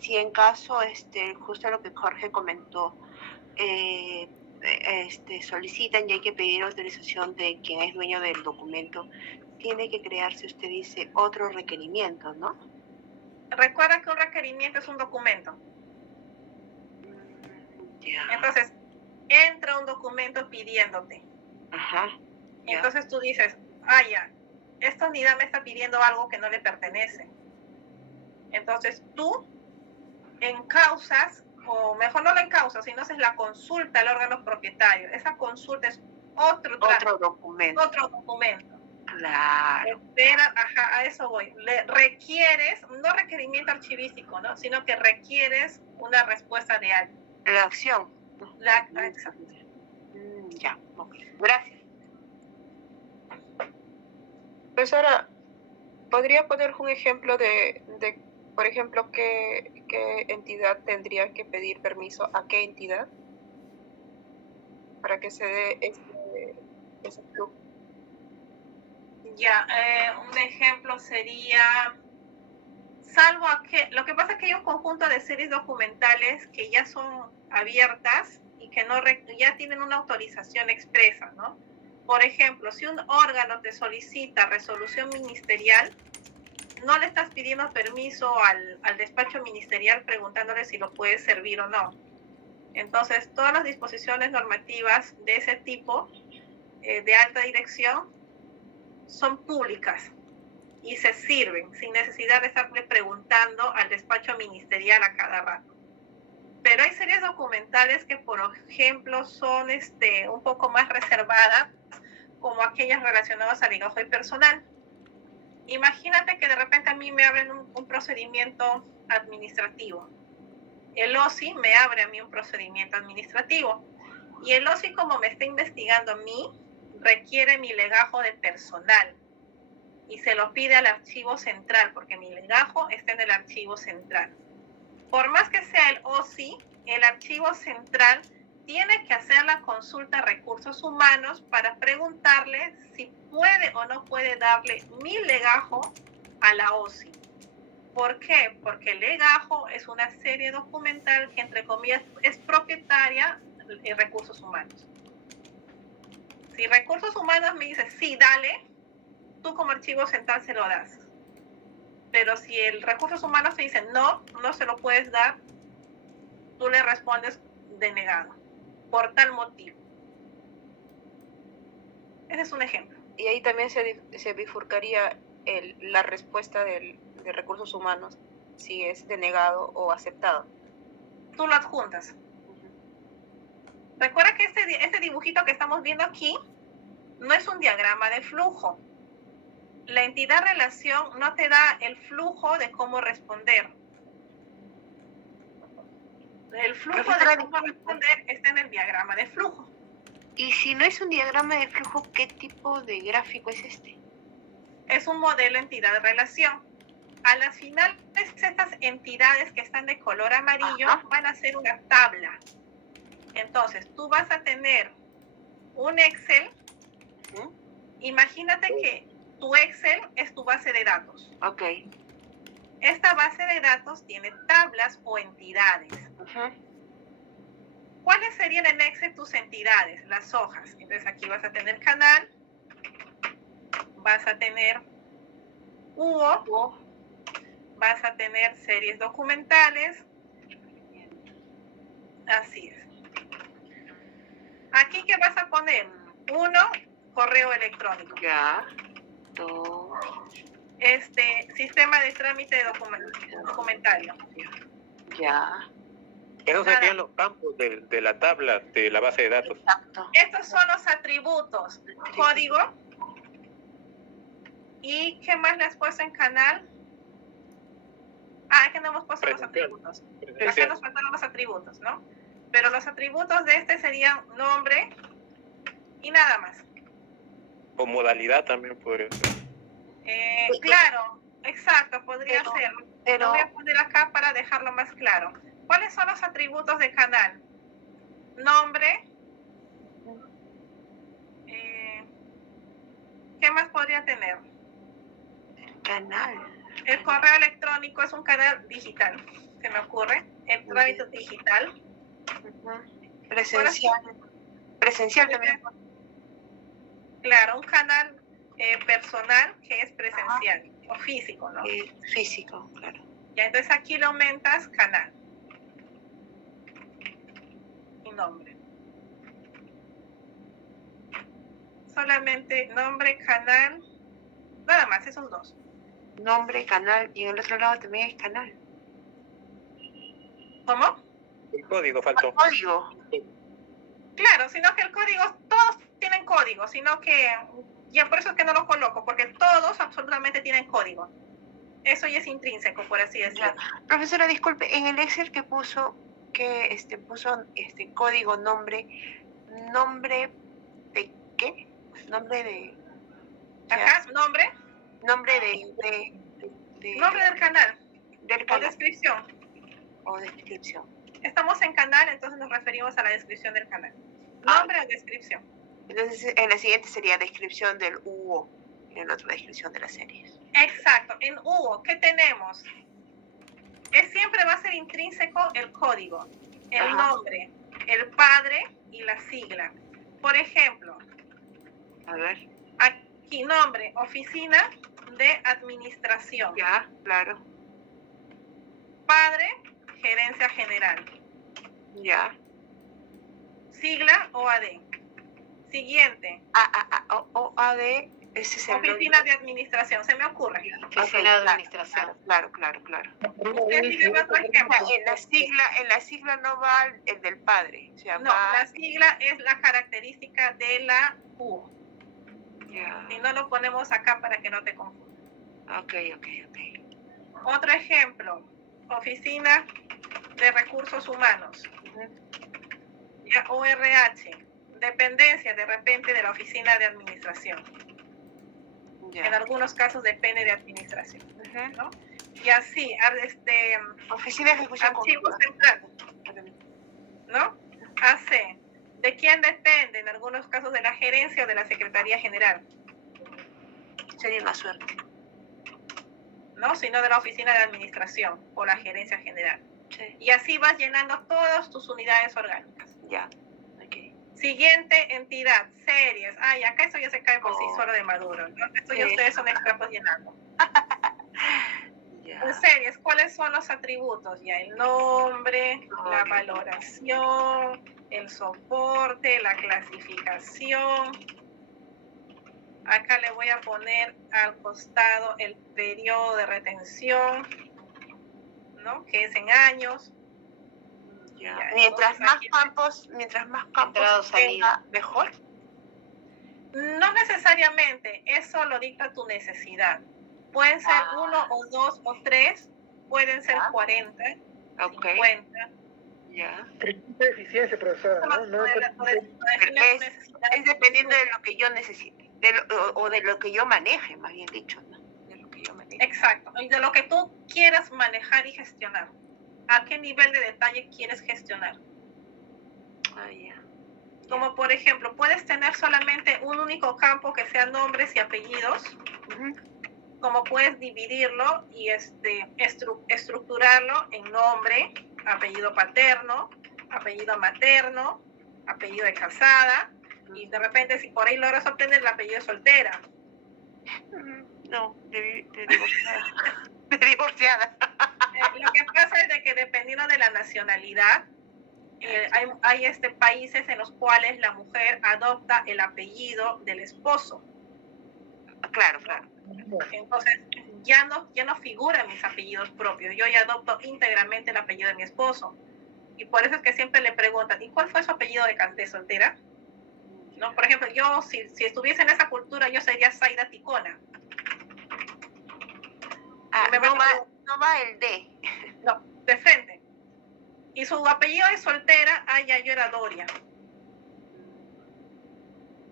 Si en caso, justo lo que Jorge comentó, solicitan y hay que pedir autorización de quien es dueño del documento, tiene que crearse, usted dice, otro requerimiento, ¿no? Recuerda que un requerimiento es un documento. Ya. Entonces, entra un documento pidiéndote. Ajá. Ya. Entonces tú dices, ya, esta unidad me está pidiendo algo que no le pertenece. Entonces tú encausas, o mejor no la encausas, sino haces la consulta al órgano propietario. Esa consulta es otro documento. Otro documento. Claro. Espera, a eso voy. Requieres, no requerimiento archivístico, ¿no? Sino que requieres una respuesta de alguien. La acción. Exacto. Ya, ok. Gracias. Profesora, ¿podría poner un ejemplo de por ejemplo, qué entidad tendría que pedir permiso a qué entidad para que se dé ese flujo? Ya, un ejemplo sería, salvo a que, lo que pasa es que hay un conjunto de series documentales que ya son abiertas y que no ya tienen una autorización expresa, ¿no? Por ejemplo, si un órgano te solicita resolución ministerial, no le estás pidiendo permiso al despacho ministerial preguntándole si lo puedes servir o no. Entonces, todas las disposiciones normativas de ese tipo, de alta dirección, son públicas y se sirven sin necesidad de estarle preguntando al despacho ministerial a cada rato. Pero hay series documentales que, por ejemplo, son un poco más reservadas, como aquellas relacionadas al legajo y personal. Imagínate que de repente a mí me abren un procedimiento administrativo. El OSI me abre a mí un procedimiento administrativo. Y el OSI, como me está investigando a mí, requiere mi legajo de personal. Y se lo pide al archivo central, porque mi legajo está en el archivo central. Por más que sea el OSI, el archivo central tiene que hacer la consulta a recursos humanos para preguntarle si puede o no puede darle mi legajo a la OSI. ¿Por qué? Porque el legajo es una serie documental que, entre comillas, es propietaria de recursos humanos. Si recursos humanos me dice, sí, dale, tú como archivo central se lo das. Pero si el recursos humanos te dice, no, no se lo puedes dar, tú le respondes denegado, por tal motivo. Ese es un ejemplo. Y ahí también se bifurcaría la respuesta de recursos humanos, si es denegado o aceptado. Tú lo adjuntas. Recuerda que este dibujito que estamos viendo aquí no es un diagrama de flujo. La entidad relación no te da el flujo de cómo responder. El flujo de cómo responder está en el diagrama de flujo. Y si no es un diagrama de flujo, ¿qué tipo de gráfico es este? Es un modelo entidad-relación. A las finales, estas entidades que están de color amarillo van a ser una tabla. Entonces, tú vas a tener un Excel. Imagínate que tu Excel es tu base de datos. Ok. Esta base de datos tiene tablas o entidades. ¿Cuáles serían en Excel tus entidades? Las hojas. Entonces aquí vas a tener canal, vas a tener UO, vas a tener series documentales. Así es. Aquí, ¿qué vas a poner? 1, correo electrónico. Ya. 2. Sistema de trámite documentario. Ya. Esos serían los campos de la tabla, de la base de datos. Exacto. Estos son los atributos. Código. ¿Y qué más le has puesto en canal? Es que no hemos puesto los atributos. Acá nos faltaron los atributos, ¿no? Pero los atributos de este serían nombre y nada más. O modalidad también podría ser. Claro, exacto, podría ser. Pero lo voy a poner acá para dejarlo más claro. ¿Cuáles son los atributos de canal? Nombre. ¿Qué más podría tener? Canal. El correo electrónico es un canal digital. se me ocurre, el trámite digital. Presencial también. Claro, un canal personal que es presencial o físico, ¿no? Físico, claro. Ya, entonces aquí le aumentas canal y nombre. Solamente nombre, canal, nada más, esos dos. Nombre, canal, y en el otro lado también es canal. ¿Cómo? El código faltó. Código. Claro, sino que el código, todos tienen código, sino que ya por eso es que no lo coloco, porque todos absolutamente tienen código. Eso ya es intrínseco, por así decirlo. Profesora, disculpe, en el Excel que puso código nombre de qué? Nombre de Acá, nombre nombre nombre del canal del o canal descripción. o descripción. Estamos en canal, entonces nos referimos a la descripción del canal. Nombre o descripción. Entonces, en la siguiente sería descripción del UO, y en la otra descripción de las series. Exacto. En Hugo, ¿qué tenemos? Siempre va a ser intrínseco el código, el nombre, el padre y la sigla. Por ejemplo, A ver. aquí nombre, oficina de administración. Ya, claro. Padre, gerencia general. Ya. Sigla, OAD. Siguiente, OAD, ese es el oficina de administración. Se me ocurre. Oficina de administración. Claro. Usted dígame otro ejemplo. En la sigla no va el del padre. O sea, No, la sigla es la característica de la U. Ya. Y no lo ponemos acá para que no te confundas. Ok. Otro ejemplo, oficina de recursos humanos. Ya, ORH, dependencia de repente de la oficina de administración. En algunos casos depende de administración, ¿no? Y así, Oficina de ejecución archivo central, ¿no? AC, ¿de quién depende? En algunos casos de la gerencia o de la Secretaría General. Sería una suerte. ¿No? Sino de la oficina de administración o la gerencia general. Sí. Y así vas llenando todas tus unidades orgánicas. Ya. Ok. Siguiente entidad, series. Ay, acá eso ya se cae por sí solo de Maduro, ¿no? Esto ya ustedes son expertos llenando. Ya. En series, ¿cuáles son los atributos? Ya el nombre, la valoración, el soporte, la clasificación. Acá le voy a poner al costado el periodo de retención, ¿no? Que es en años. Ya. Ya, Mientras entonces, más campos tenga, mejor. No necesariamente, eso lo dicta tu necesidad. Pueden ser 1 o 2 o 3, pueden ser 40, 50. Ya. Requisito de eficiencia, profesora, ¿no? Es dependiendo de lo que yo necesite, o de lo que yo maneje, más bien dicho, ¿no? De lo que yo maneje. Exacto, y de lo que tú quieras manejar y gestionar. ¿A qué nivel de detalle quieres gestionar? Ya. Como por ejemplo, puedes tener solamente un único campo que sea nombres y apellidos, como puedes dividirlo y estructurarlo en nombre, apellido paterno, apellido materno, apellido de casada, y de repente si por ahí logras obtener el apellido de soltera. No, de divorciada. De divorciada. Lo que pasa es de que dependiendo de la nacionalidad, hay países en los cuales la mujer adopta el apellido del esposo. Claro. Entonces ya no figuran mis apellidos propios, yo ya adopto íntegramente el apellido de mi esposo. Y por eso es que siempre le preguntan, ¿y cuál fue su apellido de soltera? ¿No? Por ejemplo, yo si estuviese en esa cultura, yo sería Zaida Ticona. No va el D. No, de frente. Y su apellido de soltera, ya yo era Doria.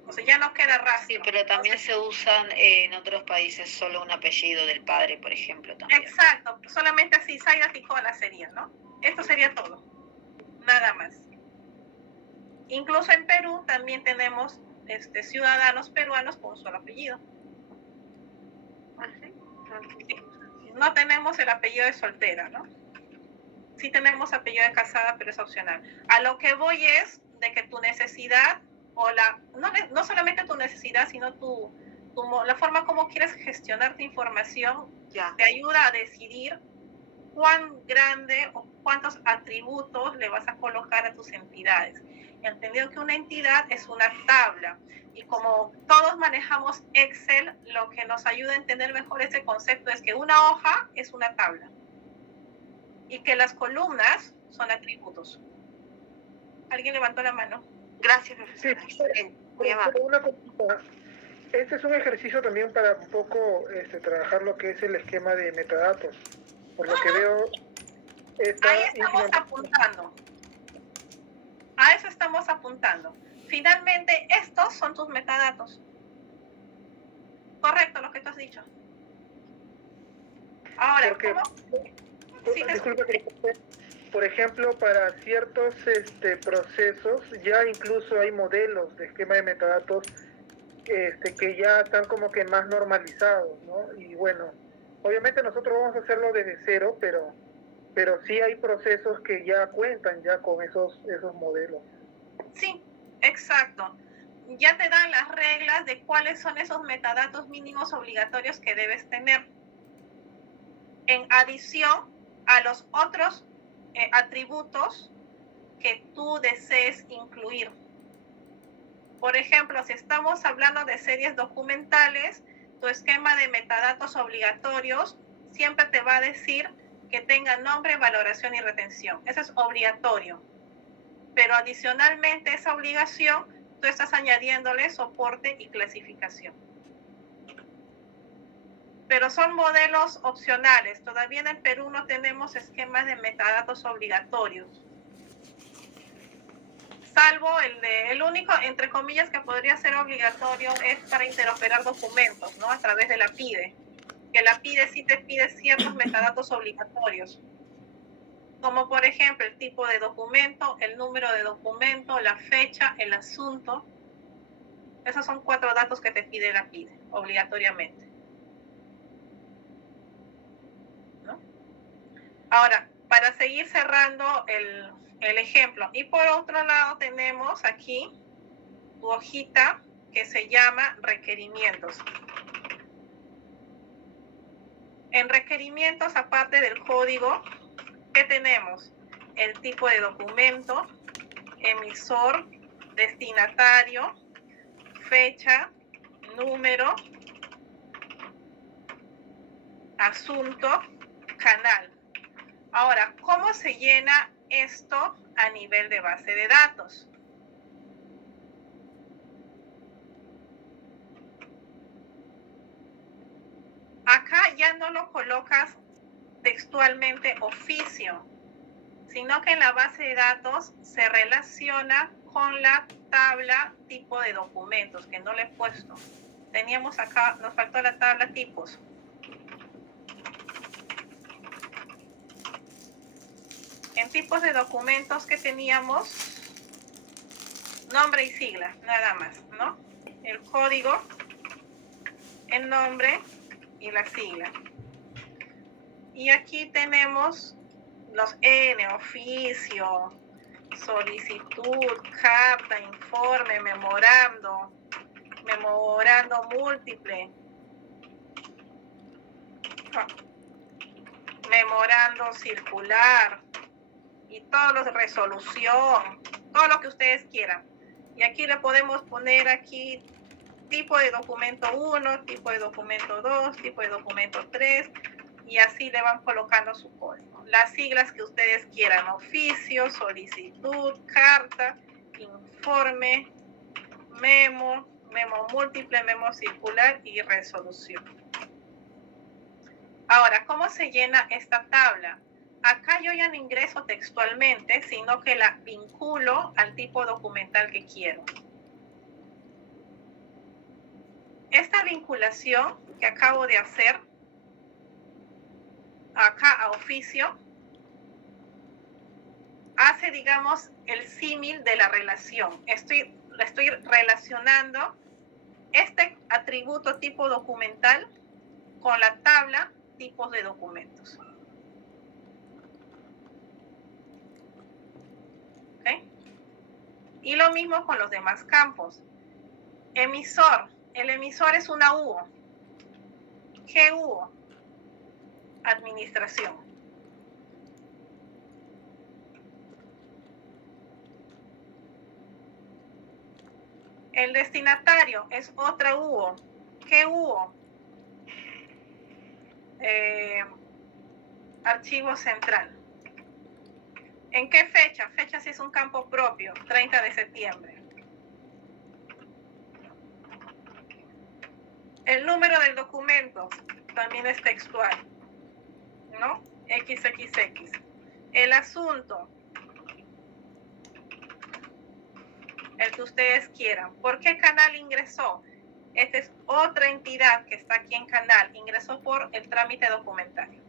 O sea, ya no queda rastro. Sí, pero también se usan en otros países solo un apellido del padre, por ejemplo, también. Exacto, solamente así, Zaida Ticona sería, ¿no? Esto sería todo, nada más. Incluso en Perú también tenemos ciudadanos peruanos con un solo apellido. No tenemos el apellido de soltera, ¿no? Sí tenemos apellido de casada, pero es opcional. A lo que voy es de que tu necesidad, o no solamente tu necesidad, sino la forma como quieres gestionar tu información, Ya. te ayuda a decidir cuán grande o cuántos atributos le vas a colocar a tus entidades. Entendido que una entidad es una tabla, y como todos manejamos Excel, lo que nos ayuda a entender mejor ese concepto es que una hoja es una tabla y que las columnas son atributos. ¿Alguien levantó la mano? Gracias, profesora. Sí, Excelente. Muy amable. pero una cosita. Este es un ejercicio también para un poco trabajar lo que es el esquema de metadatos. Por lo que veo, está Ahí estamos apuntando. A eso estamos apuntando. Finalmente, estos son tus metadatos. Correcto lo que tú has dicho. Ahora, Porque, Sí, disculpa que por ejemplo, para ciertos procesos ya incluso hay modelos de esquema de metadatos que ya están como que más normalizados, ¿no? Y bueno, obviamente nosotros vamos a hacerlo desde cero, pero sí hay procesos que ya cuentan ya con esos modelos. Sí, exacto. Ya te dan las reglas de cuáles son esos metadatos mínimos obligatorios que debes tener, en adición a los otros atributos que tú desees incluir. Por ejemplo, si estamos hablando de series documentales, tu esquema de metadatos obligatorios siempre te va a decir que tenga nombre, valoración y retención. Eso es obligatorio. Pero adicionalmente a esa obligación, tú estás añadiéndole soporte y clasificación. Pero son modelos opcionales. Todavía en el Perú no tenemos esquemas de metadatos obligatorios. Salvo el único, entre comillas, que podría ser obligatorio es para interoperar documentos, ¿no? A través de la PIDE. Que la PIDE sí te pide ciertos metadatos obligatorios. Como por ejemplo el tipo de documento, el número de documento, la fecha, el asunto. Esos son 4 datos que te pide la PIDE, obligatoriamente. ¿No? Ahora, para seguir cerrando el ejemplo. Y por otro lado tenemos aquí tu hojita que se llama requerimientos. En requerimientos, aparte del código, ¿qué tenemos? El tipo de documento, emisor, destinatario, fecha, número, asunto, canal. Ahora, ¿cómo se llena esto a nivel de base de datos? Acá ya no lo colocas textualmente oficio, sino que en la base de datos se relaciona con la tabla tipo de documentos, que no le he puesto. Teníamos acá, nos faltó la tabla tipos. En tipos de documentos que teníamos, nombre y sigla, nada más, ¿no? El código, el nombre y la sigla. Y aquí tenemos los N, oficio, solicitud, carta, informe, memorando múltiple, memorando circular, y todos los de resolución, todo lo que ustedes quieran. Y aquí le podemos poner aquí tipo de documento 1, tipo de documento 2, tipo de documento 3, y así le van colocando su código. Las siglas que ustedes quieran: oficio, solicitud, carta, informe, memo múltiple, memo circular y resolución. Ahora, ¿cómo se llena esta tabla? Acá yo ya no ingreso textualmente, sino que la vinculo al tipo documental que quiero. Esta vinculación que acabo de hacer acá a oficio hace, digamos, el símil de la relación. Estoy relacionando este atributo tipo documental con la tabla tipos de documentos. Y lo mismo con los demás campos. Emisor. El emisor es una UO. ¿Qué UO? Administración. El destinatario es otra UO. ¿Qué UO? Archivo central. ¿En qué fecha? Fecha si es un campo propio, 30 de septiembre. El número del documento también es textual, ¿no? XXX. El asunto, el que ustedes quieran. ¿Por qué canal ingresó? Esta es otra entidad que está aquí en canal. Ingresó por el trámite documentario.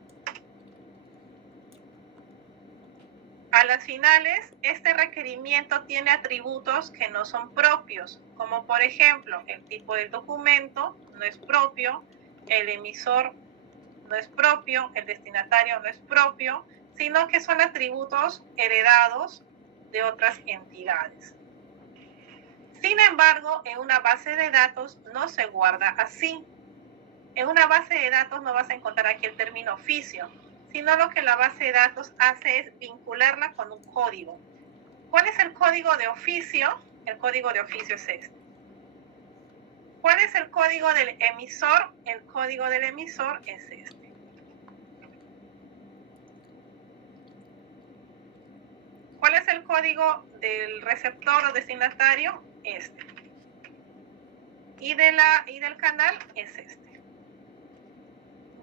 A las finales, este requerimiento tiene atributos que no son propios, como por ejemplo, el tipo del documento no es propio, el emisor no es propio, el destinatario no es propio, sino que son atributos heredados de otras entidades. Sin embargo, en una base de datos no se guarda así. En una base de datos no vas a encontrar aquí el término oficio, sino lo que la base de datos hace es vincularla con un código. ¿Cuál es el código de oficio? El código de oficio es este. ¿Cuál es el código del emisor? El código del emisor es este. ¿Cuál es el código del receptor o destinatario? Este. Y del canal es este.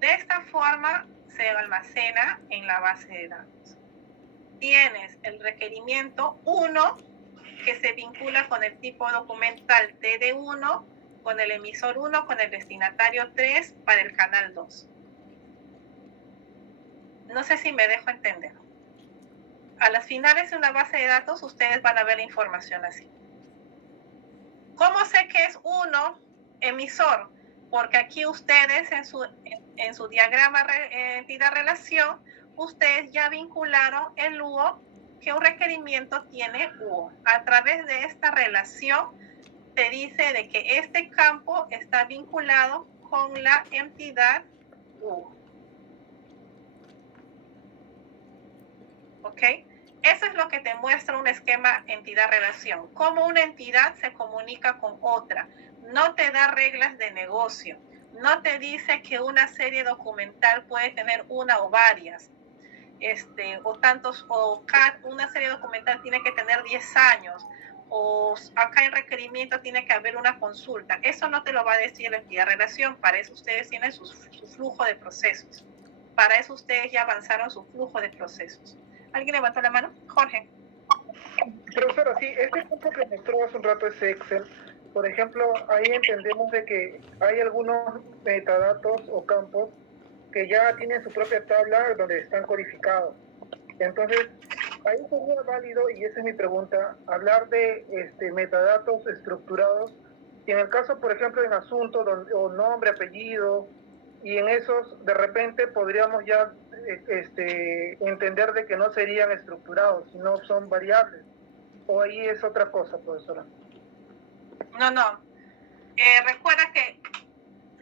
De esta forma se almacena en la base de datos. Tienes el requerimiento 1 que se vincula con el tipo documental TD1, con el emisor 1, con el destinatario 3 para el canal 2. No sé si me dejo entender. A las finales de una base de datos ustedes van a ver la información así. ¿Cómo sé que es 1 emisor? Porque aquí ustedes en su diagrama entidad-relación, ustedes ya vincularon el UO, que un requerimiento tiene UO. A través de esta relación te dice de que este campo está vinculado con la entidad UO. ¿Ok? Eso es lo que te muestra un esquema entidad-relación. Cómo una entidad se comunica con otra. No te da reglas de negocio. No te dice que una serie documental puede tener una o varias. Una serie documental tiene que tener 10 años. O acá en requerimiento tiene que haber una consulta. Eso no te lo va a decir la entidad-relación. Para eso ustedes tienen su flujo de procesos. Para eso ustedes ya avanzaron su flujo de procesos. ¿Alguien levantó la mano? Jorge. Profesora, sí, este ejemplo que mostró hace un rato ese Excel, por ejemplo, ahí entendemos de que hay algunos metadatos o campos que ya tienen su propia tabla donde están codificados. Entonces, ahí sería válido, y esa es mi pregunta, hablar de metadatos estructurados. Y en el caso, por ejemplo, en asunto o nombre, apellido, y en esos de repente podríamos ya entender de que no serían estructurados, sino son variables. ¿O ahí es otra cosa, profesora? No. Recuerda que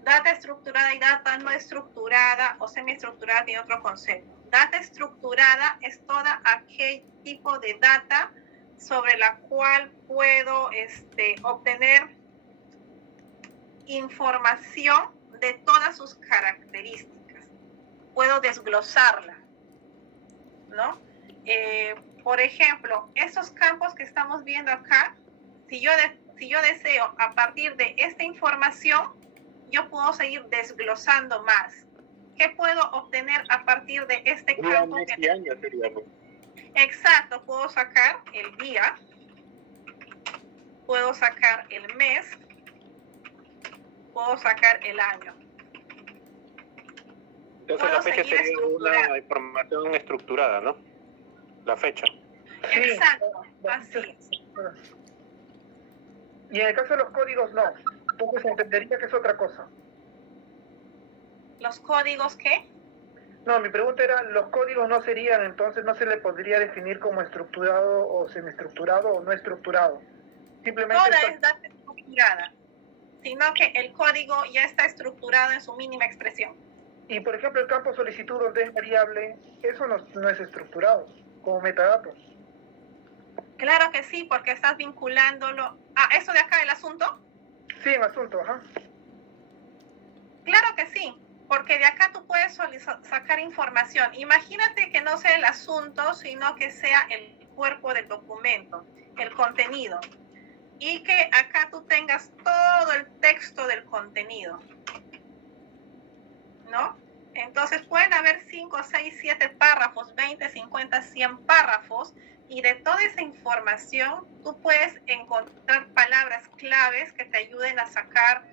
data estructurada y data no estructurada o semiestructurada tiene otro concepto. Data estructurada es toda aquel tipo de data sobre la cual puedo obtener información de todas sus características. Puedo desglosarla, ¿no? Por ejemplo, esos campos que estamos viendo acá, si yo deseo a partir de esta información, yo puedo seguir desglosando más. ¿Qué puedo obtener a partir de este campo? Exacto, puedo sacar el día, puedo sacar el mes, puedo sacar el año. Entonces la fecha sería una información estructurada, ¿no? La fecha. Exacto, así es. Y en el caso de los códigos, no. Entonces entendería que es otra cosa. ¿Los códigos qué? No, mi pregunta era, los códigos no serían, entonces no se le podría definir como estructurado o semiestructurado o no estructurado. Simplemente Toda está... es data estructurada, sino que el código ya está estructurado en su mínima expresión. Y por ejemplo el campo solicitud donde es variable, eso no es estructurado, como metadatos. Claro que sí, porque estás vinculándolo. Ah, ¿eso de acá el asunto? Sí, en asunto, ajá. Claro que sí, porque de acá tú puedes sacar información. Imagínate que no sea el asunto, sino que sea el cuerpo del documento, el contenido. Y que acá tú tengas todo el texto del contenido, ¿no? Entonces pueden haber 5, 6, 7 párrafos, 20, 50, 100 párrafos, y de toda esa información tú puedes encontrar palabras claves que te ayuden a sacar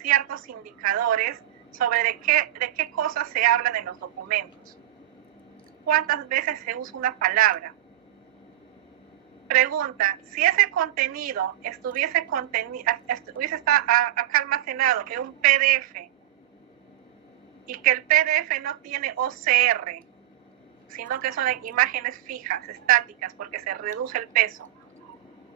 ciertos indicadores sobre de qué cosas se hablan en los documentos. ¿Cuántas veces se usa una palabra? Pregunta, si ese contenido estuviese acá almacenado en un PDF y que el PDF no tiene OCR, sino que son imágenes fijas, estáticas, porque se reduce el peso,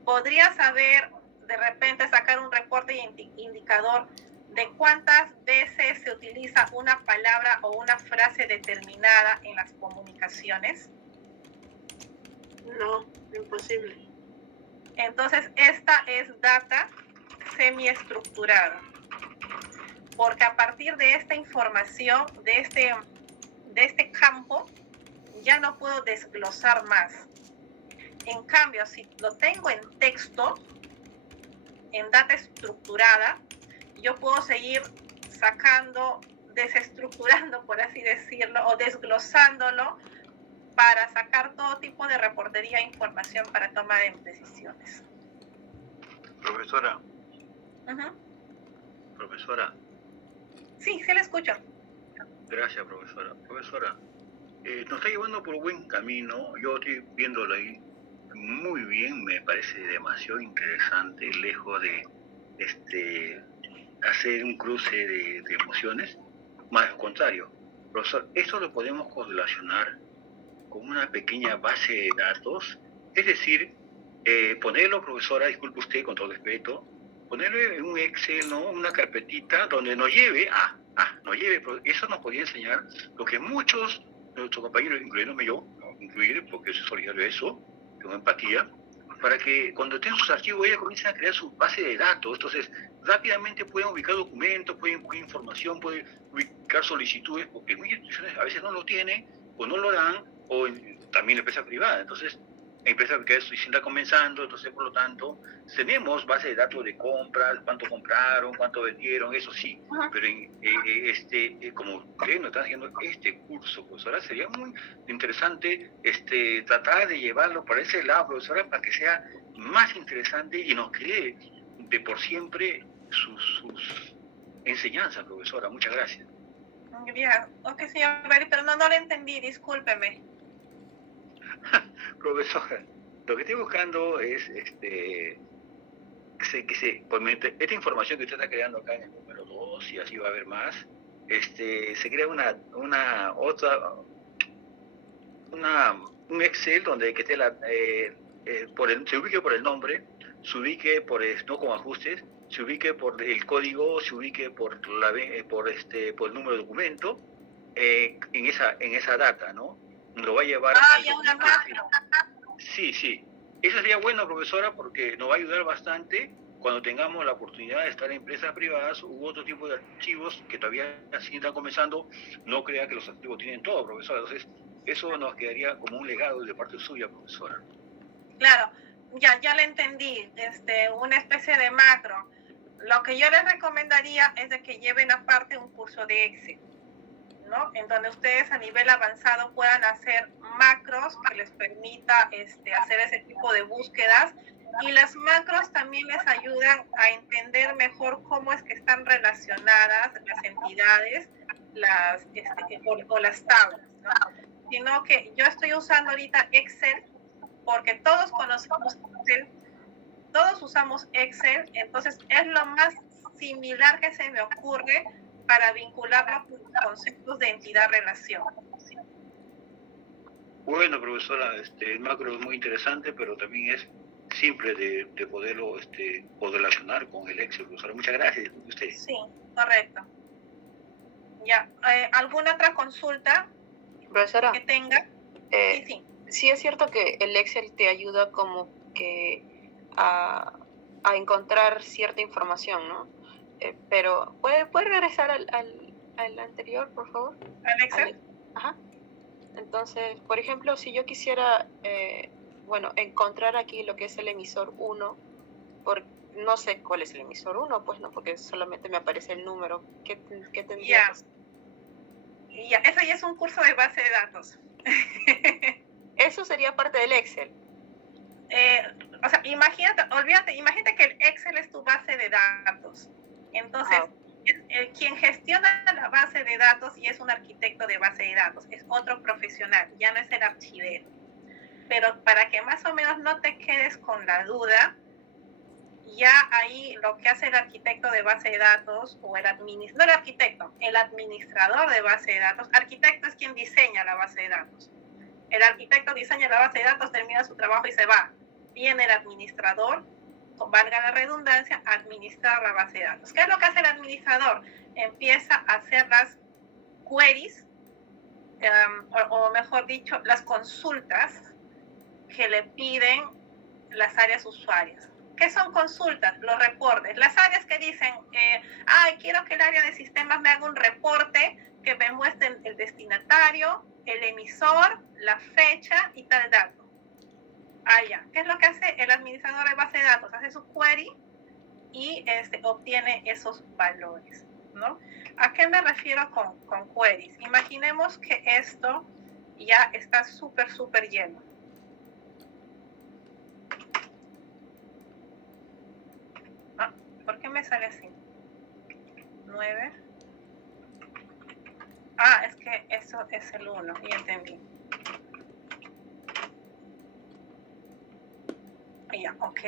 ¿podrías saber, de repente, sacar un reporte indicador de cuántas veces se utiliza una palabra o una frase determinada en las comunicaciones? No, imposible. Entonces, esta es data semiestructurada, porque a partir de esta información, de este campo, ya no puedo desglosar más. En cambio, si lo tengo en texto, en data estructurada, yo puedo seguir sacando, desestructurando, por así decirlo, o desglosándolo para sacar todo tipo de reportería e información para toma de decisiones. Profesora. Uh-huh. Profesora. Sí, sí la escucho. Gracias, profesora. Profesora, nos está llevando por buen camino. Yo estoy viéndolo ahí muy bien, me parece demasiado interesante, lejos de hacer un cruce de emociones. Más al contrario, profesor, esto lo podemos correlacionar con una pequeña base de datos, es decir, ponerlo, profesora, disculpe usted con todo respeto, ponerlo en un Excel, ¿no? Una carpetita donde nos lleve eso nos podría enseñar lo que muchos de nuestros compañeros, incluyéndome yo, incluir, porque soy solidario de eso, tengo empatía, para que cuando tengan sus archivos ellos comiencen a crear su base de datos. Entonces, rápidamente pueden ubicar documentos, pueden ubicar información, pueden ubicar solicitudes, porque muchas instituciones a veces no lo tienen o no lo dan, o también la empresa privada. Entonces, la empresa que está comenzando, entonces por lo tanto tenemos base de datos de compras, cuánto compraron, cuánto vendieron, eso sí, pero como ustedes nos están haciendo este curso, profesora, sería muy interesante tratar de llevarlo para ese lado, profesora, para que sea más interesante y nos quede de por siempre sus enseñanzas, profesora. Muchas gracias. Bien, ok, señor Beri, pero no lo entendí, discúlpeme. Profesora, lo que estoy buscando es esta información que usted está creando acá en el número 2, y así va a haber más, se crea un Excel donde que esté se ubique por el nombre, se ubique no con ajustes, se ubique por el código, se ubique por el número de documento, en esa data, ¿no? Lo va a llevar una macro. Sí. Eso sería bueno, profesora, porque nos va a ayudar bastante cuando tengamos la oportunidad de estar en empresas privadas u otro tipo de archivos que todavía así están comenzando. No crea que los archivos tienen todo, profesora. Entonces, eso nos quedaría como un legado de parte suya, profesora. Claro, ya le entendí. Una especie de macro. Lo que yo les recomendaría es de que lleven aparte un curso de Excel, ¿no? En donde ustedes a nivel avanzado puedan hacer macros que les permita hacer ese tipo de búsquedas, y las macros también les ayudan a entender mejor cómo es que están relacionadas las entidades o las tablas, ¿no? Sino que yo estoy usando ahorita Excel porque todos conocemos Excel, todos usamos Excel, entonces es lo más similar que se me ocurre para vincularlo con conceptos de entidad-relación. Bueno, profesora, el macro es muy interesante, pero también es simple de poderlo correlacionar con el Excel, profesora. Muchas gracias. Usted. Sí, correcto. Ya, ¿alguna otra consulta Profesora, que tenga? eh, Sí. sí es cierto que el Excel te ayuda como que a encontrar cierta información, ¿no? Pero, ¿puede regresar al anterior, por favor? ¿Al Excel? Ajá. Entonces, por ejemplo, si yo quisiera, encontrar aquí lo que es el emisor 1, no sé cuál es el emisor 1, pues no, porque solamente me aparece el número. ¿Qué tendría que hacer? Ya, eso ya es un curso de base de datos. Eso sería parte del Excel. O sea, imagínate que el Excel es tu base de datos. Entonces, quien gestiona la base de datos y es un arquitecto de base de datos, es otro profesional, ya no es el archivero. Pero para que más o menos no te quedes con la duda, ya ahí lo que hace el arquitecto de base de datos, o el administrador de base de datos, arquitecto es quien diseña la base de datos. El arquitecto diseña la base de datos, termina su trabajo y se va. Viene el administrador, valga la redundancia, a administrar la base de datos. ¿Qué es lo que hace el administrador? Empieza a hacer las queries, o mejor dicho, las consultas que le piden las áreas usuarias. ¿Qué son consultas? Los reportes. Las áreas que dicen, quiero que el área de sistemas me haga un reporte que me muestre el destinatario, el emisor, la fecha y tal dato. ¿Qué es lo que hace el administrador de base de datos? Hace su query y obtiene esos valores, ¿no? ¿A qué me refiero con queries? Imaginemos que esto ya está súper lleno. ¿Por qué me sale así? 9. Es que eso es el 1, ya entendí. Ya, ok.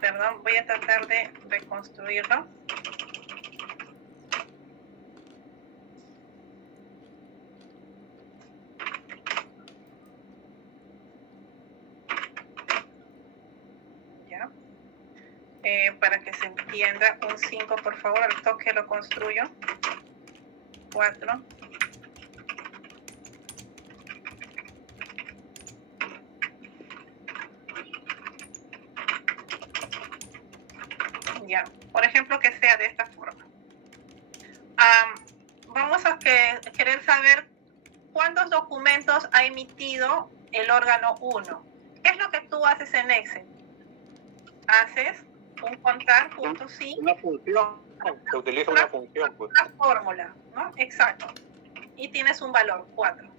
Perdón, voy a tratar de reconstruirlo. Ya. Para que se entienda, un 5, por favor, al toque lo construyo. 4. Ya, por ejemplo, que sea de esta forma. Vamos a querer saber cuántos documentos ha emitido el órgano 1. ¿Qué es lo que tú haces en Excel? Haces un contar, punto sí. Una función, se utiliza una función, pues. Una fórmula, ¿no? Exacto. Y tienes un valor, 4.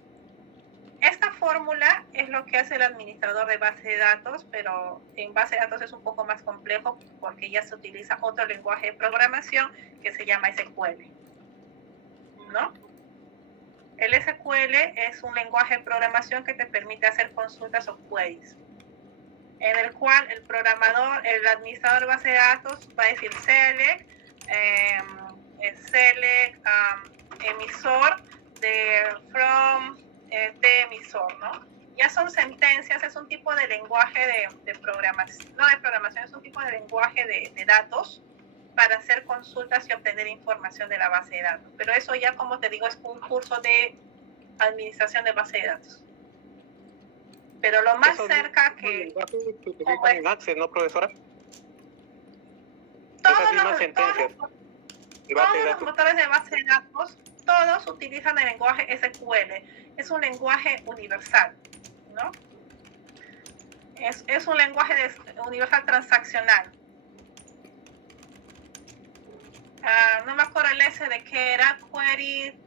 Esta fórmula es lo que hace el administrador de base de datos, pero en base de datos es un poco más complejo porque ya se utiliza otro lenguaje de programación que se llama SQL, ¿no? El SQL es un lenguaje de programación que te permite hacer consultas o queries, en el cual el programador, el administrador de base de datos va a decir select emisor from de emisor, ¿no? Ya son sentencias, es un tipo de lenguaje de programación, no de programación, es un tipo de lenguaje de datos para hacer consultas y obtener información de la base de datos. Pero eso ya, como te digo, es un curso de administración de base de datos. Pero lo más cerca que... Se utilizan en Access, ¿no, profesora? Todos los motores de base de datos, todos utilizan el lenguaje SQL. Es un lenguaje universal, ¿no? Es un lenguaje universal transaccional. No me acuerdo el S de qué era, query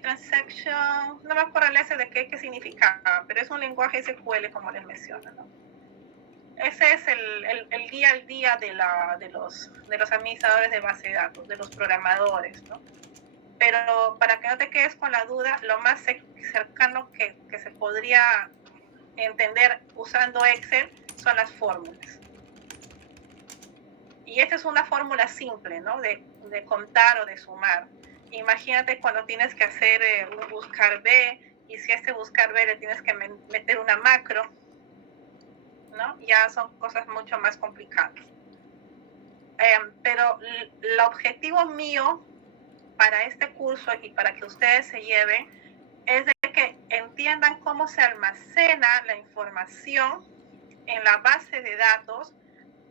transaction, no me acuerdo el S de qué significaba, pero es un lenguaje SQL, como les menciono, ¿no? Ese es el día al día de los administradores de base de datos, de los programadores, ¿no? Pero para que no te quedes con la duda, lo más cercano que se podría entender usando Excel son las fórmulas. Y esta es una fórmula simple, ¿no? De contar o de sumar. Imagínate cuando tienes que hacer un buscar B, y si a este buscar B le tienes que meter una macro, ¿no? Ya son cosas mucho más complicadas. Pero el objetivo mío para este curso y para que ustedes se lleven es de que entiendan cómo se almacena la información en la base de datos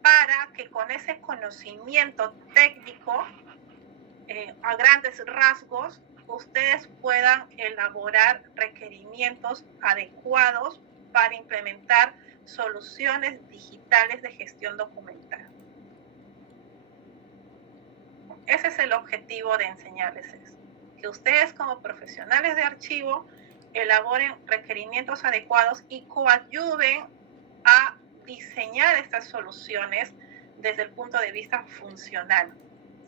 para que con ese conocimiento técnico, a grandes rasgos, ustedes puedan elaborar requerimientos adecuados para implementar soluciones digitales de gestión documental. Ese es el objetivo de enseñarles eso. Que ustedes como profesionales de archivo elaboren requerimientos adecuados y coadyuven a diseñar estas soluciones desde el punto de vista funcional.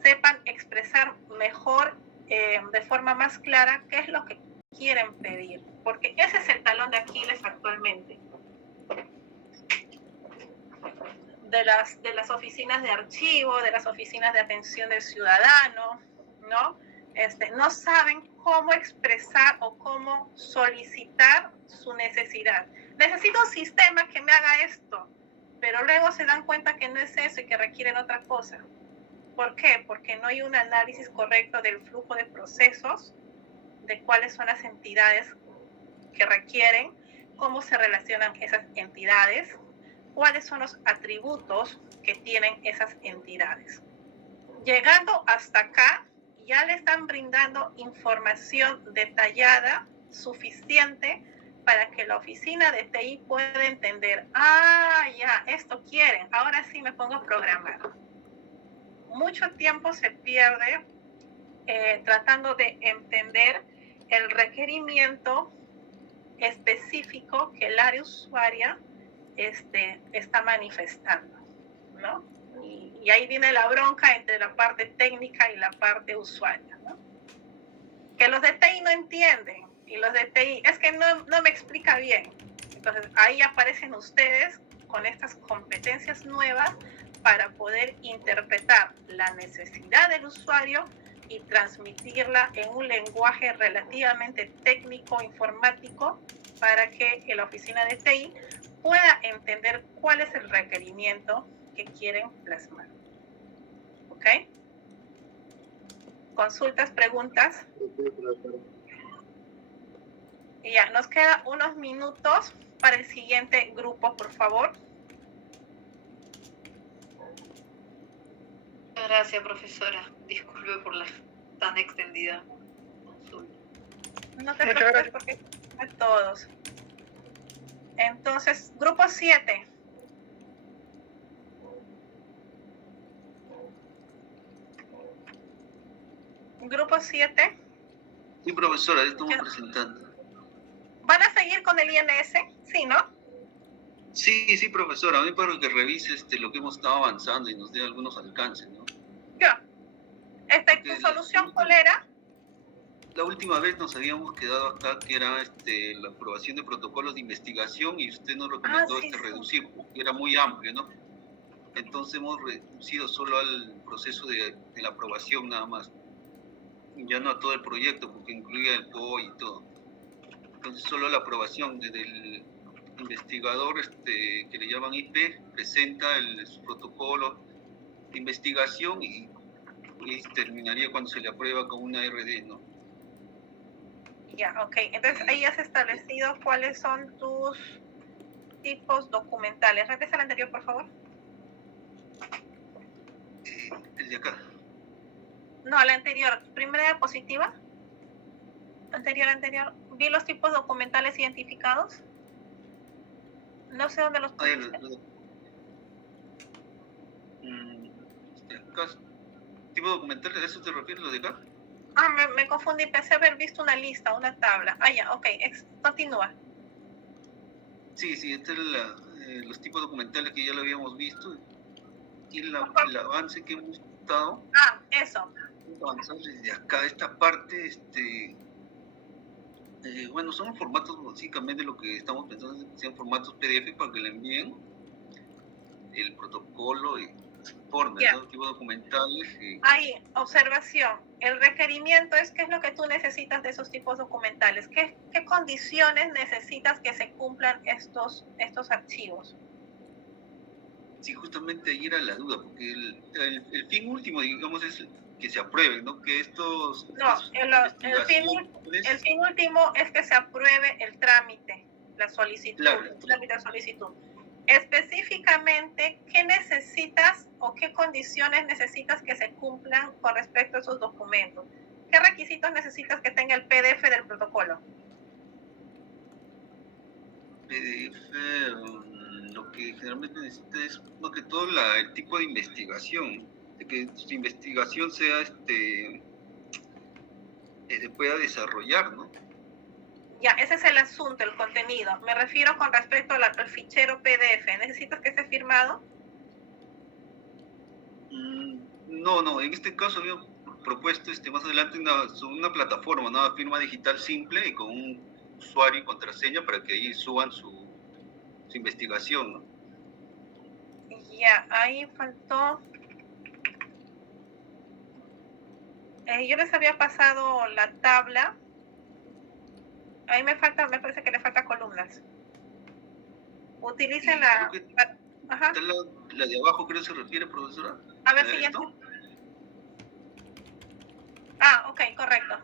Sepan expresar mejor, de forma más clara, qué es lo que quieren pedir. Porque ese es el talón de Aquiles actualmente. De las oficinas de archivo, de las oficinas de atención del ciudadano, ¿no? No saben cómo expresar o cómo solicitar su necesidad. Necesito un sistema que me haga esto, pero luego se dan cuenta que no es eso y que requieren otra cosa. ¿Por qué? Porque no hay un análisis correcto del flujo de procesos, de cuáles son las entidades que requieren, cómo se relacionan esas entidades, cuáles son los atributos que tienen esas entidades. Llegando hasta acá, ya le están brindando información detallada, suficiente, para que la oficina de TI pueda entender, ya, esto quieren, ahora sí me pongo a programar. Mucho tiempo se pierde tratando de entender el requerimiento específico que el área usuaria está manifestando, ¿no? Y ahí viene la bronca entre la parte técnica y la parte usuaria, ¿no? Que los de TI no entienden, y los de TI, es que no me explica bien. Entonces ahí aparecen ustedes con estas competencias nuevas para poder interpretar la necesidad del usuario y transmitirla en un lenguaje relativamente técnico, informático, para que la oficina de TI pueda entender cuál es el requerimiento que quieren plasmar. ¿Ok? ¿Consultas, preguntas? Y ya, nos quedan unos minutos para el siguiente grupo, por favor. Muchas gracias, profesora. Disculpe por la tan extendida consulta. No te preocupes porque a todos. Entonces, grupo 7. Grupo 7. Sí, profesora, estamos presentando. ¿Van a seguir con el INS? Sí, ¿no? Sí, profesora, a mí para que revise lo que hemos estado avanzando y nos dé algunos alcances, ¿no? Ya. ¿Tu solución cuál era? La última vez nos habíamos quedado acá, que era la aprobación de protocolos de investigación, y usted nos recomendó reducir, porque era muy amplio, ¿no? Entonces hemos reducido solo al proceso de la aprobación nada más, ya no a todo el proyecto, porque incluía el PO y todo. Entonces solo la aprobación desde el investigador que le llaman IP, presenta su protocolo de investigación y terminaría cuando se le aprueba con una RD, ¿no? Ya, ok. Entonces ahí has establecido cuáles son tus tipos documentales. Regresa al anterior, por favor. El de acá. No, la anterior. Primera diapositiva. Anterior. Vi los tipos documentales identificados. No sé dónde los pusiste. Acá, ¿tipo documentales? ¿A eso te refieres, los de acá? Me confundí. Pensé haber visto una lista, una tabla. Ya, ok. Continúa. Sí, este es los tipos documentales que ya lo habíamos visto. Y el avance que hemos estado. Eso. Avanzar desde acá, esta parte, bueno, son formatos básicamente lo que estamos pensando, sean formatos PDF para que le envíen el protocolo informes, Ya. ¿no? Tipo documentales. Ahí, observación. El requerimiento es qué es lo que tú necesitas de esos tipos documentales. ¿Qué condiciones necesitas que se cumplan estos archivos? Sí, justamente ahí era la duda, porque el fin último, digamos, es que se aprueben, ¿no? Que estos... No, el fin último es que se apruebe el trámite, la solicitud, Claro. el trámite de solicitud. Específicamente, ¿qué necesitas o qué condiciones necesitas que se cumplan con respecto a esos documentos? ¿Qué requisitos necesitas que tenga el PDF del protocolo? PDF, lo que generalmente necesita es más que todo el tipo de investigación, de que su investigación sea se pueda desarrollar, ¿no? Ya, ese es el asunto, el contenido. Me refiero con respecto al fichero PDF. ¿Necesitas que esté firmado? No, en este caso había propuesto más adelante una plataforma, una firma digital simple y con un usuario y contraseña para que ahí suban su investigación, ¿no? Ya, ahí faltó. Yo les había pasado la tabla. Ahí me parece que le falta columnas. Utilicen la... Ajá. La de abajo creo se refiere, profesora. A ver, siguiente. Ok, correcto.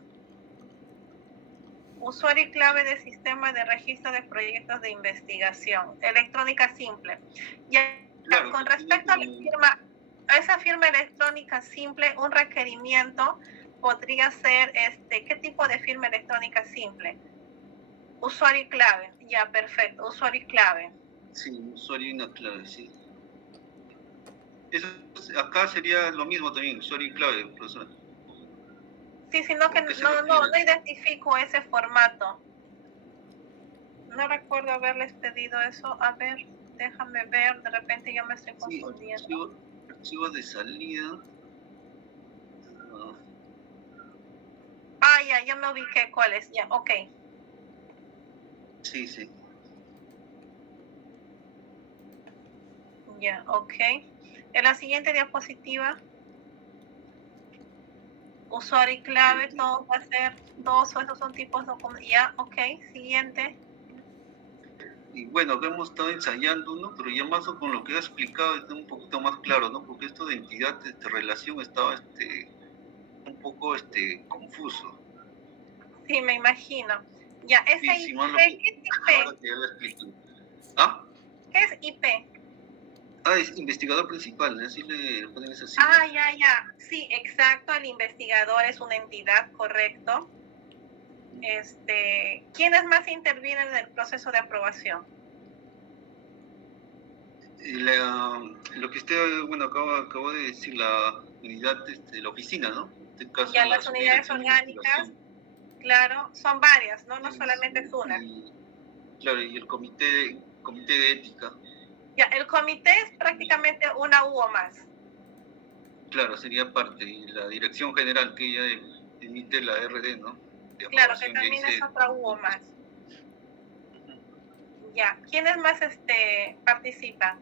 Usuario y clave de sistema de registro de proyectos de investigación. Electrónica simple. Ya, claro, con respecto a esa firma electrónica simple, un requerimiento podría ser ¿qué tipo de firma electrónica simple? Usuario y clave. Ya, perfecto. Usuario y clave. Sí, usuario y una clave, sí. Eso, acá sería lo mismo también, usuario y clave, profesora. Sí, sino que no identifico ese formato. No recuerdo haberles pedido eso. A ver, déjame ver. De repente yo me estoy confundiendo. Archivo de salida. Ya me ubiqué cuál es. Ya, ok. Sí. Ya, ok. En la siguiente diapositiva, usuario y clave, todo va a ser, todos esos son tipos de documentos. Ya, ok, siguiente. Y bueno, acá hemos estado ensayando, ¿no? Pero ya más con lo que ha explicado está un poquito más claro, ¿no? Porque esto de entidad, relación estaba un poco confuso. Sí, me imagino. Ya, ese IP, ¿qué es IP? Ahora que ya lo explico. ¿Ah? ¿Qué es IP? Es investigador principal, ¿no? Así le ponen esa así. Ya. Sí, exacto, el investigador es una entidad, correcto. ¿Quiénes más intervienen en el proceso de aprobación? Lo que usted, bueno, acabo de decir, la unidad, la oficina, ¿no? En este caso, ya, las unidades orgánicas, claro, son varias, ¿no? No solamente es una. Claro, y el comité de ética. Ya, el comité es prácticamente una U o más. Claro, sería parte, y la dirección general que ella emite la RD, ¿no? Claro, que también es otra U o más. Ya, ¿quiénes más participan?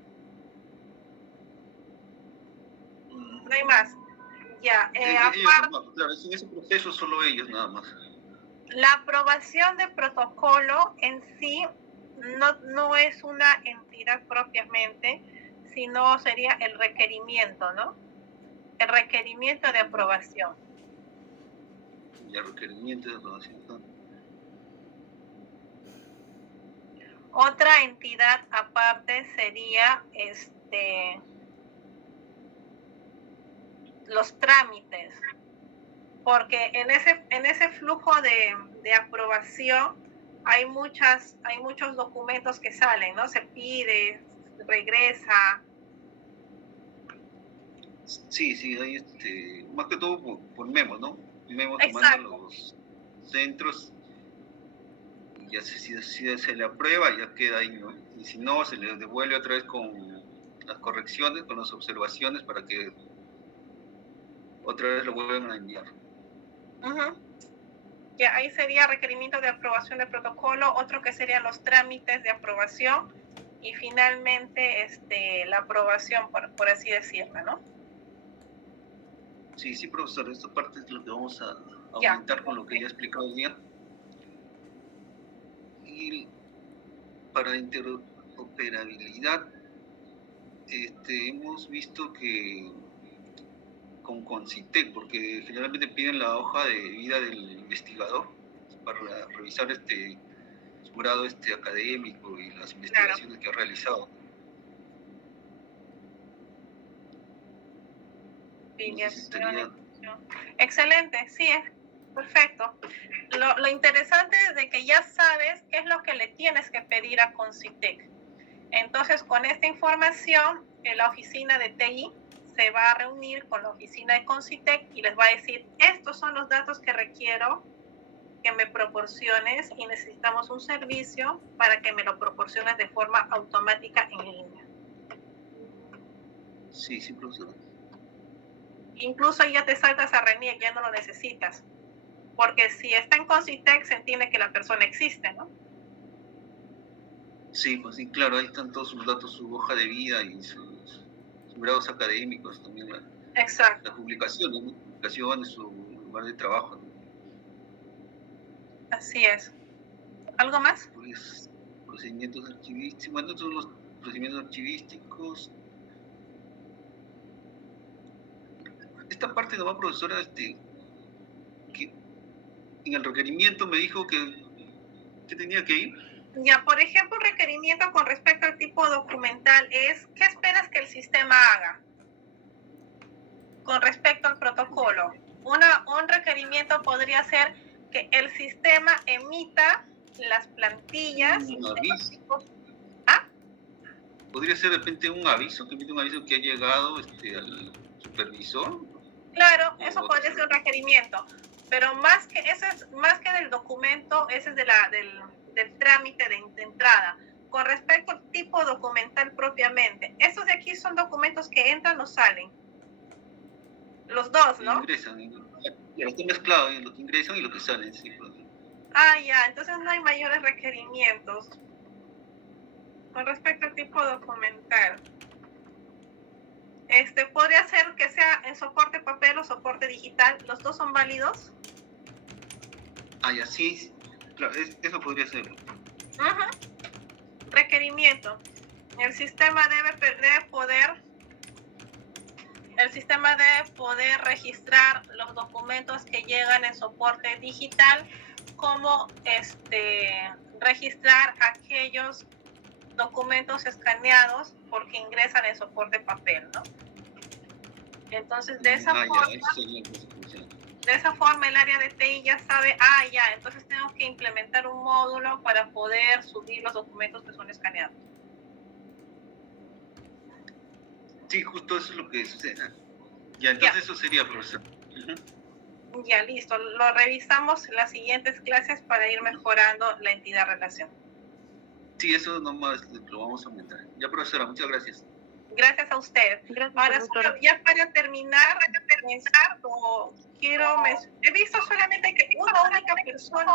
No hay más. Ya, claro, en ese proceso solo ellos nada más. La aprobación de protocolo en sí no es una entidad propiamente, sino sería el requerimiento, ¿no? El requerimiento de aprobación. Y el requerimiento de aprobación. Otra entidad aparte sería los trámites, porque en ese flujo de aprobación hay muchos documentos que salen, ¿no? Se pide, regresa. Sí, hay más que todo por memos, ¿no? Memos que mandan los centros y ya si se le aprueba ya queda ahí, ¿no? Y si no, se le devuelve otra vez con las correcciones, con las observaciones para que otra vez lo vuelvan a enviar. Ya, ahí sería requerimiento de aprobación de protocolo, otro que serían los trámites de aprobación, y finalmente la aprobación, por así decirlo, ¿no? Sí, profesor, esta parte es lo que vamos a Ya. aumentar con lo que ya he explicado hoy día. Y para interoperabilidad, hemos visto que con CONCITEC, porque generalmente piden la hoja de vida del investigador para revisar su grado académico y las investigaciones que ha realizado. No sé si estaría... Excelente, sí, es perfecto. Lo interesante es de que ya sabes qué es lo que le tienes que pedir a CONCITEC. Entonces, con esta información, la oficina de TI se va a reunir con la oficina de CONCITEC y les va a decir, estos son los datos que requiero que me proporciones y necesitamos un servicio para que me lo proporciones de forma automática en línea. Sí, profesor. Incluso ya te saltas a RENIEC, ya no lo necesitas. Porque si está en CONCITEC, se entiende que la persona existe, ¿no? Sí, pues sí, claro, ahí están todos sus datos, su hoja de vida y sus grados académicos también. Exacto. Las publicaciones, ¿no? Publicaciones, su lugar de trabajo, ¿no? Así es. ¿Algo más? Pues, procedimientos archivísticos, bueno, todos los procedimientos archivísticos. Esta parte nomás, profesora, que en el requerimiento me dijo que tenía que ir. Ya, por ejemplo, el requerimiento con respecto al tipo documental es, ¿qué esperas que el sistema haga con respecto al protocolo? Un requerimiento podría ser que el sistema emita las plantillas. Un aviso. ¿Ah? Podría ser de repente un aviso, que emite un aviso que ha llegado al supervisor. Claro, eso podría ser un requerimiento, pero más que del documento, ese es del trámite de entrada. Con respecto al tipo documental propiamente, estos de aquí son documentos que entran o salen. Los dos, ¿no? Ingresan, ya está mezclado en lo que ingresan y lo que salen, sí. Ah, ya, entonces no hay mayores requerimientos. Con respecto al tipo documental. Podría ser que sea en soporte papel o soporte digital. ¿Los dos son válidos? Ah, ya, sí. Claro, eso podría ser. Requerimiento. El sistema debe poder registrar los documentos que llegan en soporte digital, como registrar aquellos documentos escaneados porque ingresan en soporte papel, ¿no? Entonces, de esa forma el área de TI ya sabe, entonces tenemos que implementar un módulo para poder subir los documentos que son escaneados. Sí, justo eso es lo que sucede. Ya, entonces eso sería, profesor. Ya, listo. Lo revisamos en las siguientes clases para ir mejorando la entidad-relación. Sí, eso nomás lo vamos a aumentar. Ya, profesora, muchas gracias. Gracias a usted. Gracias, ahora, profesora. ya para terminar, he visto solamente que una única persona.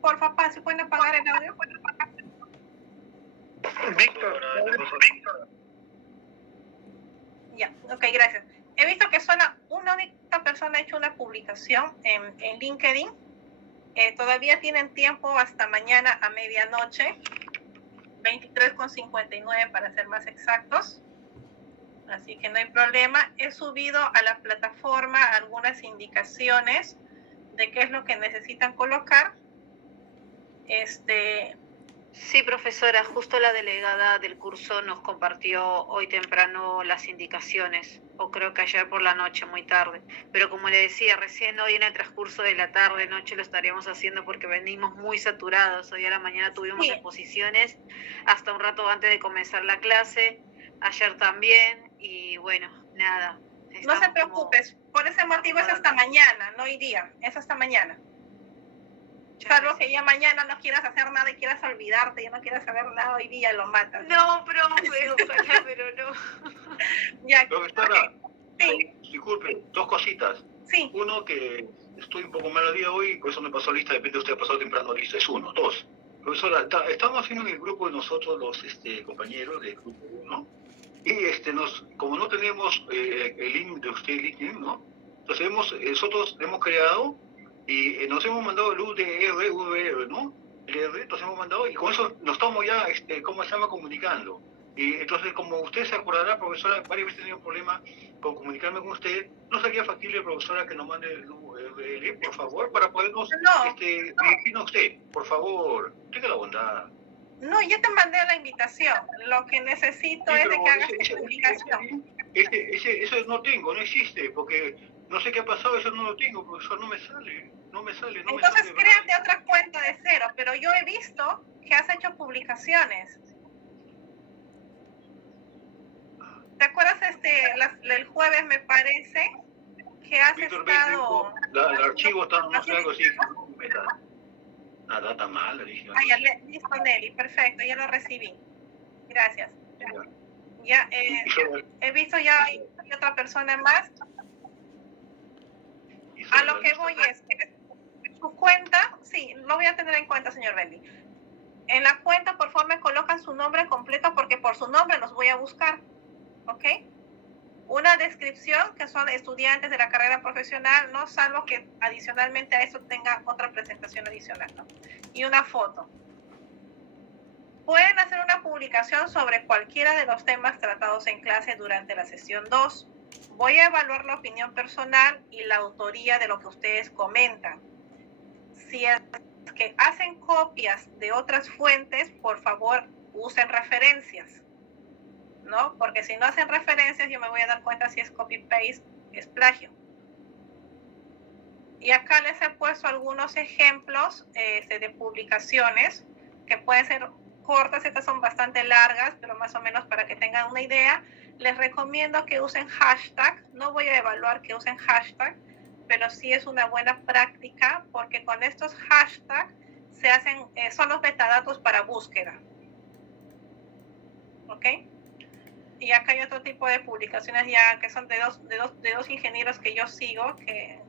Por favor, ¿se pueden apagar el audio? Víctor. Ya, ok, gracias. He visto que solo una única persona ha hecho una publicación en LinkedIn. Todavía tienen tiempo hasta mañana a medianoche, 23:59 para ser más exactos. Así que no hay problema. He subido a la plataforma algunas indicaciones de qué es lo que necesitan colocar. Sí, profesora, justo la delegada del curso nos compartió hoy temprano las indicaciones, o creo que ayer por la noche, muy tarde. Pero como le decía, recién hoy en el transcurso de la tarde, noche lo estaríamos haciendo porque venimos muy saturados. Hoy a la mañana tuvimos exposiciones hasta un rato antes de comenzar la clase, ayer también, y bueno, nada. No se preocupes, por ese motivo es hasta mañana, no hoy día, es hasta mañana. Salvo que ya mañana no quieras hacer nada y quieras olvidarte, ya no quieras saber nada, hoy día lo matas. No, profe, ojalá, pero no. Ya, profesora, sí. Disculpe, dos cositas. Sí. Uno, que estoy un poco mal el día hoy, por eso me pasó lista, de repente usted ha pasado temprano lista, es uno. Dos, Profesora, estamos haciendo en el grupo de nosotros los compañeros del grupo 1 y como no tenemos el link de usted, LinkedIn, ¿no? Entonces nosotros hemos creado y nos hemos mandado el UDR, ¿no? Entonces hemos mandado y con eso nos estamos ya, ¿cómo se llama? Comunicando. Y entonces, como usted se acordará, profesora, varias veces he tenido problemas con comunicarme con usted. ¿No sería factible, profesora, que nos mande el URL, por favor, para podernos dirigirnos a usted? Por favor, tenga la bondad. No, yo te mandé la invitación. Lo que necesito es de que hagas tu publicación. Eso no tengo, no existe, porque no sé qué ha pasado, eso no lo tengo, profesor, no me sale. Entonces créate otra cuenta de cero, pero yo he visto que has hecho publicaciones. ¿Te acuerdas el jueves, me parece, que has estado... El archivo está, no sé, algo así, la data mal, le dije. Listo, Nelly, perfecto, ya lo recibí. Gracias. Ya, he visto ya hay otra persona más. A lo que voy es que su cuenta, sí, lo voy a tener en cuenta, señor Bendy. En la cuenta, por favor, me colocan su nombre completo porque por su nombre los voy a buscar. ¿Ok? Una descripción que son estudiantes de la carrera profesional, no salvo que adicionalmente a eso tenga otra presentación adicional, ¿no? Y una foto. Pueden hacer una publicación sobre cualquiera de los temas tratados en clase durante la sesión 2. Voy a evaluar la opinión personal y la autoría de lo que ustedes comentan. Si es que hacen copias de otras fuentes, por favor, usen referencias, ¿no? Porque si no hacen referencias, yo me voy a dar cuenta si es copy-paste, es plagio. Y acá les he puesto algunos ejemplos de publicaciones que pueden ser cortas, estas son bastante largas, pero más o menos para que tengan una idea. Les recomiendo que usen hashtag, no voy a evaluar que usen hashtag, pero sí es una buena práctica porque con estos hashtags se hacen, son los metadatos para búsqueda. ¿Ok? Y acá hay otro tipo de publicaciones ya que son de dos ingenieros que yo sigo, que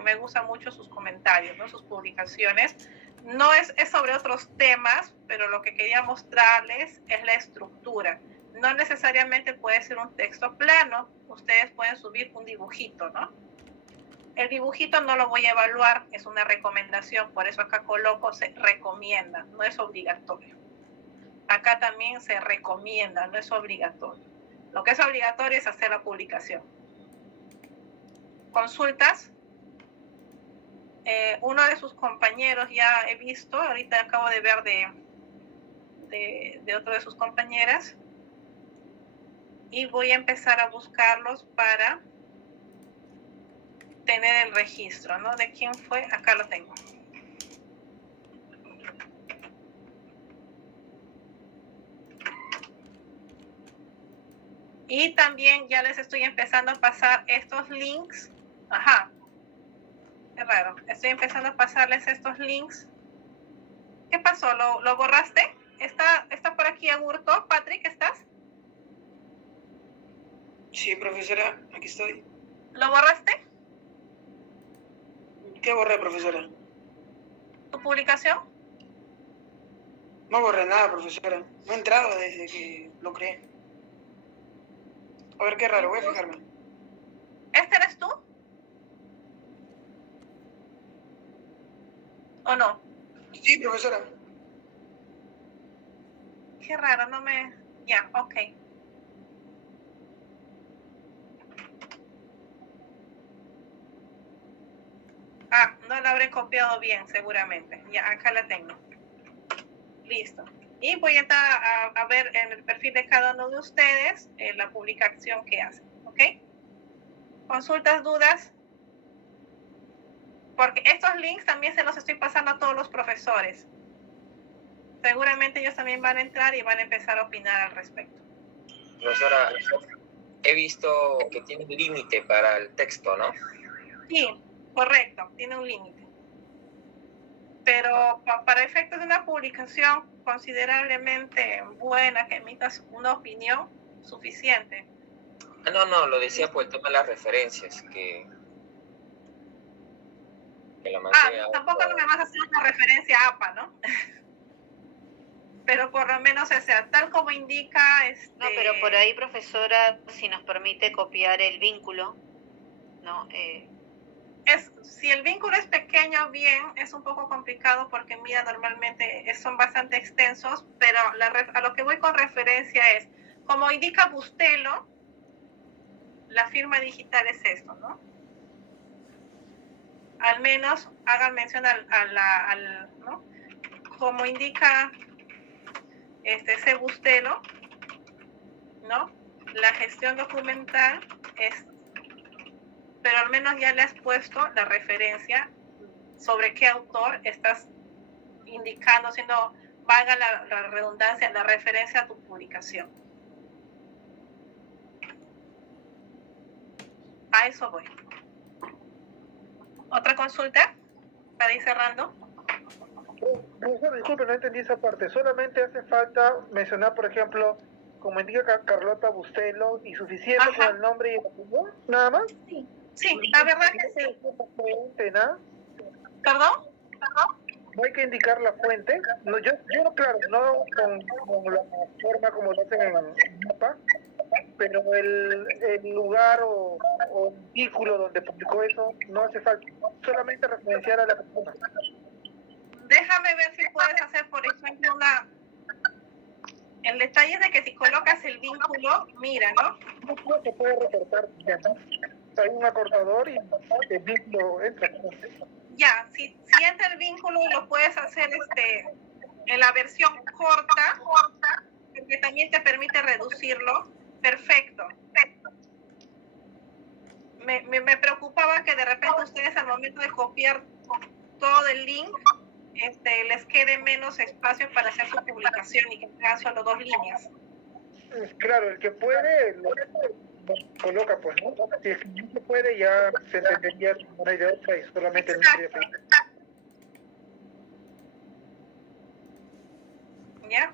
me gustan mucho sus comentarios, ¿no? Sus publicaciones. No es sobre otros temas, pero lo que quería mostrarles es la estructura. No necesariamente puede ser un texto plano, ustedes pueden subir un dibujito, ¿no? El dibujito no lo voy a evaluar, es una recomendación, por eso acá coloco se recomienda, no es obligatorio. Acá también se recomienda, no es obligatorio. Lo que es obligatorio es hacer la publicación. ¿Consultas? Uno de sus compañeros ya he visto, ahorita acabo de ver de otro de sus compañeras. Y voy a empezar a buscarlos para tener el registro, ¿no? ¿De quién fue? Acá lo tengo. Y también ya les estoy empezando a pasar estos links. Ajá. Qué raro. Estoy empezando a pasarles estos links. ¿Qué pasó? ¿Lo borraste? ¿Está por aquí Agurto? Patrick, ¿estás? Sí, profesora, aquí estoy. ¿Lo borraste? ¿Qué borré, profesora? ¿Tu publicación? No borré nada, profesora. No he entrado desde que lo creé. A ver, qué raro, voy a fijarme. ¿Este eres tú? ¿O no? Sí, profesora. Qué raro, no me... Ya, ok. Ah, no la habré copiado bien, seguramente. Ya, acá la tengo. Listo. Y voy a entrar a ver en el perfil de cada uno de ustedes la publicación que hacen. ¿Ok? ¿Consultas, dudas? Porque estos links también se los estoy pasando a todos los profesores. Seguramente ellos también van a entrar y van a empezar a opinar al respecto. Profesora, he visto que tiene un límite para el texto, ¿no? Sí, correcto, tiene un límite. Pero para efectos de una publicación considerablemente buena, que emitas una opinión suficiente. No, lo decía por el tema de las referencias, que la mandé tampoco no me vas a hacer una referencia a APA, ¿no? pero por lo menos, o sea, tal como indica... No, pero por ahí, profesora, si nos permite copiar el vínculo, ¿no? Si el vínculo es pequeño, bien, es un poco complicado porque, mira, normalmente son bastante extensos, pero a lo que voy con referencia es, como indica Bustelo, la firma digital es esto, ¿no? Al menos hagan mención ¿no? Como indica ese Bustelo, ¿no? La gestión documental es, pero al menos ya le has puesto la referencia sobre qué autor estás indicando, siendo, valga la redundancia, la referencia a tu publicación. A eso voy. ¿Otra consulta? Para ir cerrando. Profesor, disculpe, no entendí esa parte. Solamente hace falta mencionar, por ejemplo, como indica Carlota Bustelo, y suficiente con el nombre y el apellido, nada más. Sí, la verdad que sí. ¿Nada? ¿Perdón? No hay que indicar la fuente. No, yo claro, no con la forma como lo hacen en el mapa, pero el lugar o el vínculo donde publicó eso no hace falta. Solamente referenciar a la persona. Déjame ver si puedes hacer, por ejemplo, el detalle es de que si colocas el vínculo, mira, ¿no? No se puede recortar, ya, ¿no? Hay un acortador y el vínculo entra. Ya, si entra el vínculo y lo puedes hacer en la versión corta, que también te permite reducirlo, perfecto. Me preocupaba que de repente ustedes al momento de copiar todo el link, les quede menos espacio para hacer su publicación y que tengan solo 2 líneas. Claro, el que puede lo coloca, pues, ¿no? Si el que no se puede, ya se entendería una idea otra y solamente el nombre y apellido. ¿Ya?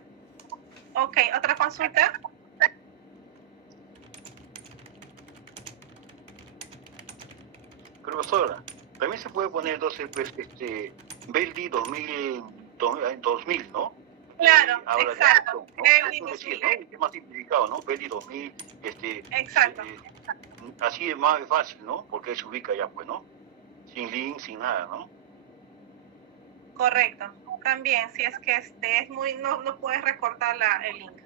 Ok, ¿otra consulta? Profesora, también se puede poner entonces, pues, Beldi 2000, ¿no? Claro, Ahora exacto. ¿no? Beldi Eso 2000. decía, ¿no? Es más simplificado, ¿no? Beldi 2000, Exacto. así es más fácil, ¿no? Porque se ubica ya, pues, ¿no? Sin link, sin nada, ¿no? Correcto. También, si es que es muy, no puedes recortar el link.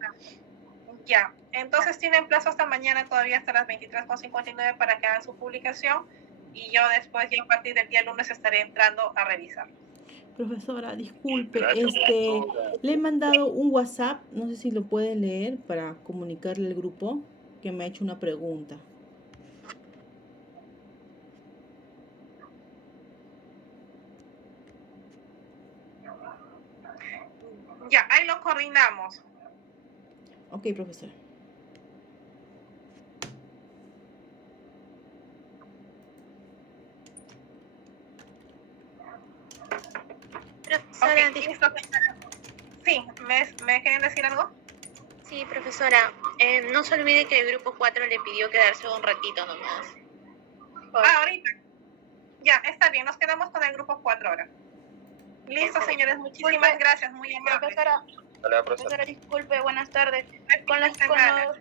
Ya. Entonces tienen plazo hasta mañana, todavía hasta las 23:59 para que hagan su publicación y yo después, ya a partir del día lunes, estaré entrando a revisar. Profesora, disculpe, Gracias, profesora. le he mandado un WhatsApp, no sé si lo puede leer para comunicarle al grupo que me ha hecho una pregunta. Ya, ahí lo coordinamos. Ok, profesora. Okay, listo. Sí, ¿me quieren decir algo? Sí, profesora, no se olvide que el grupo 4 le pidió quedarse un ratito nomás. Ahorita. Ya, está bien, nos quedamos con el grupo 4 ahora. Listo, señores, muchísimas gracias, muy amable. Profesora, Hola, profesora, disculpe, buenas tardes. Con los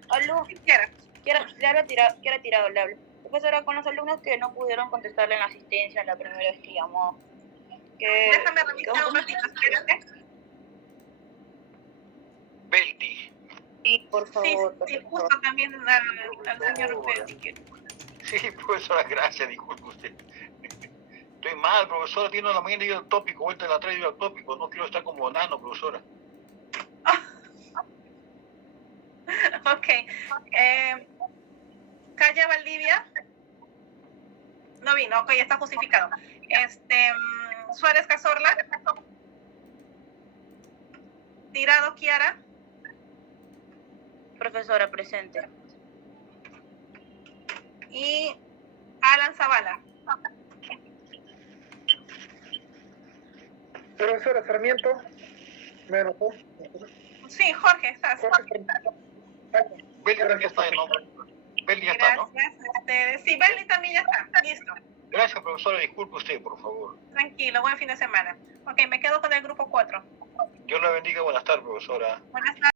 alumnos, quiera tirado, le hablo. Profesora, con los alumnos que no pudieron contestarle en la asistencia la primera vez que llamó. Déjame revisar un ratito, espérate. Beldi. Sí, por favor. Sí, justo también al señor Beldi. Sí, profesora, gracias, disculpe usted. Estoy mal, profesora, tiene la mañana y el tópico, vuelta a la tarde y el tópico, no quiero estar como nano, profesora. Ok. Calle Valdivia. No vino, ok, ya está justificado. Suárez Cazorla. Tirado Kiara. Profesora, presente. Y Alan Zavala. Profesora Sarmiento, me anotó. Sí, Jorge, estás. Beldi ya está, ¿no? Beldi ya está, ¿no? Gracias. Sí, Beldi también ya está. Listo. Gracias, profesora, disculpe usted, por favor. Tranquilo, buen fin de semana. Ok, me quedo con el grupo 4. Dios la bendiga, buenas tardes, profesora. Buenas tardes.